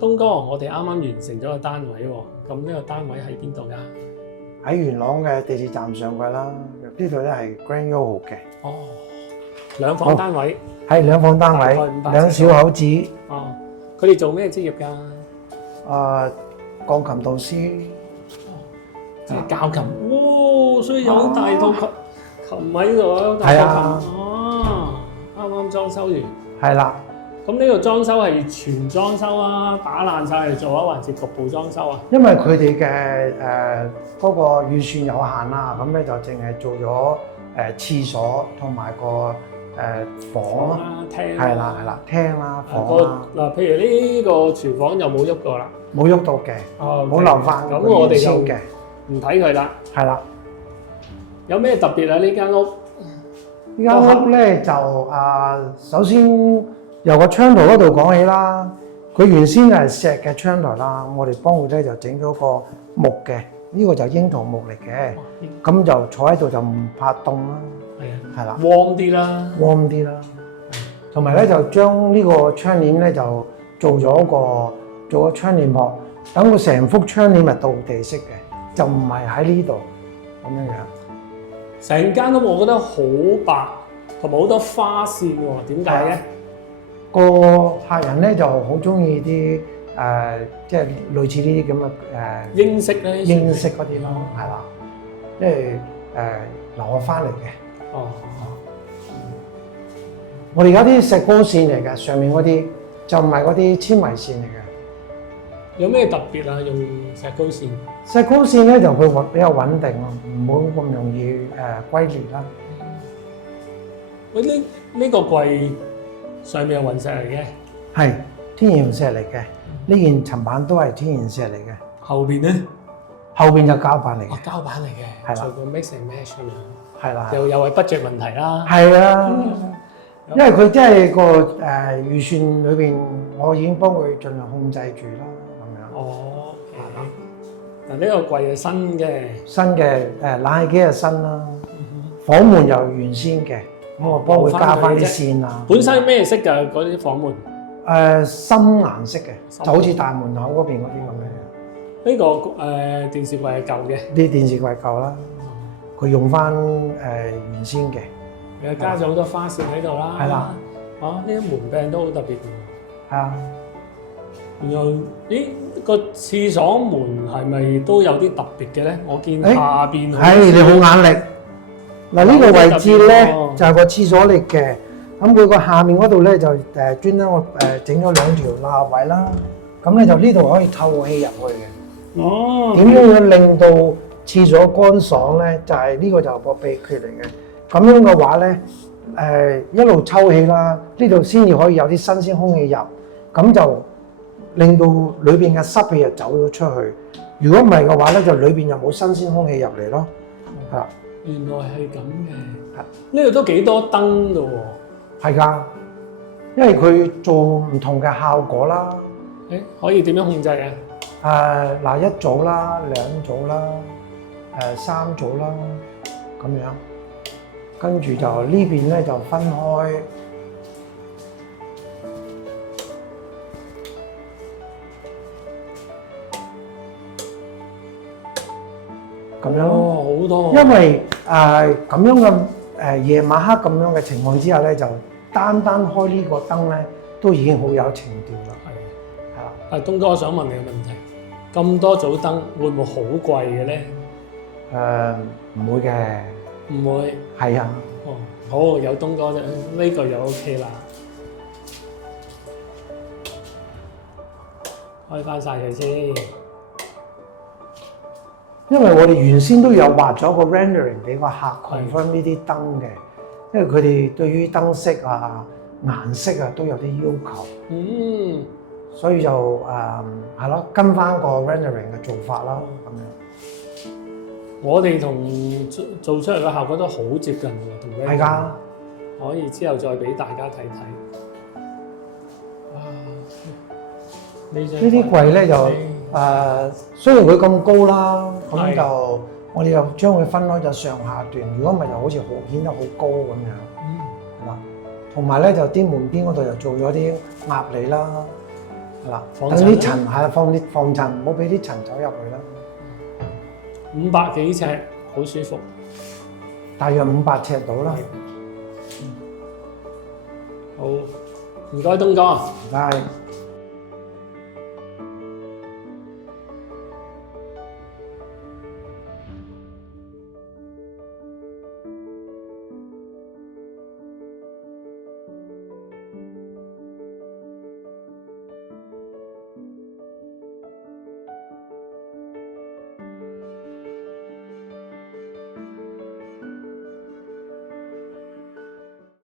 東哥，我哋啱啱完成咗個單位喎，咁呢個單位喺邊度㗎？喺元朗嘅地鐵站上嘅啦，呢度咧係 Grand Yoho 嘅。哦，兩房單位。係兩房單位，大概500兩小口子。哦，佢哋做咩職業㗎？鋼琴導師。即係教琴。哇，所以有大套琴喺度啊！係啊。哦，啱啱裝修完。係啦。咁呢個裝修係全裝修啊，打爛晒嚟做啊，還是局部裝修啊？因為佢哋嘅嗰個預算有限啦，咁咧就淨係做咗廁所同埋個房啦，廳係啦，廳啦，房啦。嗱，譬如呢個廚房就冇喐過啦，冇喐到嘅，冇留翻。咁我哋就嘅，唔睇佢啦。係啦。有咩特別啊？呢間屋？呢間屋咧就首先由個窗台嗰度講起啦。佢原先係石嘅窗台啦，我哋幫佢咧就整咗個木嘅，呢個就櫻桃木嚟嘅，咁就坐喺度就唔怕凍啦。係啦，warm 啲啦，warm 啲啦。同埋咧就將呢個窗簾咧就做咗窗簾幕，等佢成幅窗簾係倒地式嘅，就唔係喺呢度咁樣樣。成間屋我覺得好白，同埋好多花線喎，點解嘅？個客人咧就好中意啲即係類似呢啲咁嘅英式咧，英式嗰啲咯，係啦，即係留學翻嚟嘅。哦，我哋而家啲石膏線嚟嘅，上面嗰啲就唔係嗰啲纖維線嚟嘅。有咩特別啊？用石膏線？石膏線咧就佢比較穩定咯，唔好咁容易龜裂啦。喂，呢個櫃上面係雲石嚟嘅，係天然石嚟嘅。呢件層板都係天然石嚟嘅。後邊咧？後邊就膠板嚟嘅。哦，膠板嚟嘅，係啦，做個 mix and match 咁樣。係啦，又係 budget 問題啦。係啊，因為佢真係個預算裏邊，我已經幫佢盡量控制住啦，咁樣。哦，嗱呢個櫃係新嘅，新嘅冷氣機係新啦，房門又原先嘅，咁我幫佢加翻啲線啊。本身咩色㗎？嗰啲房門？深顏色嘅，就好似大門口嗰邊嗰啲咁樣。呢個電視櫃係舊嘅，啲電視櫃舊啦，佢用翻原先嘅。又加咗好多花線喺度啦。係啦。啊，呢啲門柄都好特別㗎。係啊。然後，咦個廁所門係咪都有啲特別嘅咧？我見下邊你好眼力。嗱呢個位置咧就係個廁所嚟嘅，咁佢個下面嗰度咧就專登我整咗兩條罅位啦，咁咧就呢度可以透氣入去嘅。哦。點樣令到廁所乾爽咧？就係呢個就係個秘訣嚟嘅。咁樣嘅話咧，一路抽氣啦，呢度先至可以有啲新鮮空氣入，咁就令到裏邊嘅濕氣就走咗出去。如果唔係嘅話咧，就裏邊就冇新鮮空氣入嚟咯。係啦。原來係咁嘅。呢度都幾多燈㗎喎。係㗎，因為佢做唔同嘅效果啦。可以點樣控制啊？嗱，一組啦，兩組啦，三組啦，咁樣。跟住就呢邊咧就分開。咁樣。哦，好多。因為咁樣嘅夜晚黑咁樣嘅情況之下咧，就單開呢個燈咧，都已經好有情調啦。係啦。東哥，我想問你個問題，咁多組燈會唔會好貴嘅咧？唔會嘅。唔會。係啊。哦，好，有東哥啫，呢個就 OK 啦。開翻晒佢先。因為我哋原先都有畫咗個 rendering 俾個客 confirm 呢啲燈嘅，因為佢哋對於燈色啊、顏色啊都有啲要求。所以就係咯，跟翻個 rendering 嘅做法啦，咁樣。我哋同做出嚟嘅效果都好接近喎，同 rendering。係㗎。可以之後再俾大家睇睇。哇！呢啲櫃咧就雖然佢咁高啦，咁就我哋又將佢分開咗上下段。如果唔係就好似顯得好高咁樣，係啦。同埋咧就啲門邊嗰度又做咗啲鴨脷啦，係啦，防塵啦等啲塵係啦，防塵，唔好俾啲塵走入去啦。 500幾尺，好舒服。大約500尺到啦。好，唔該東哥。唔該。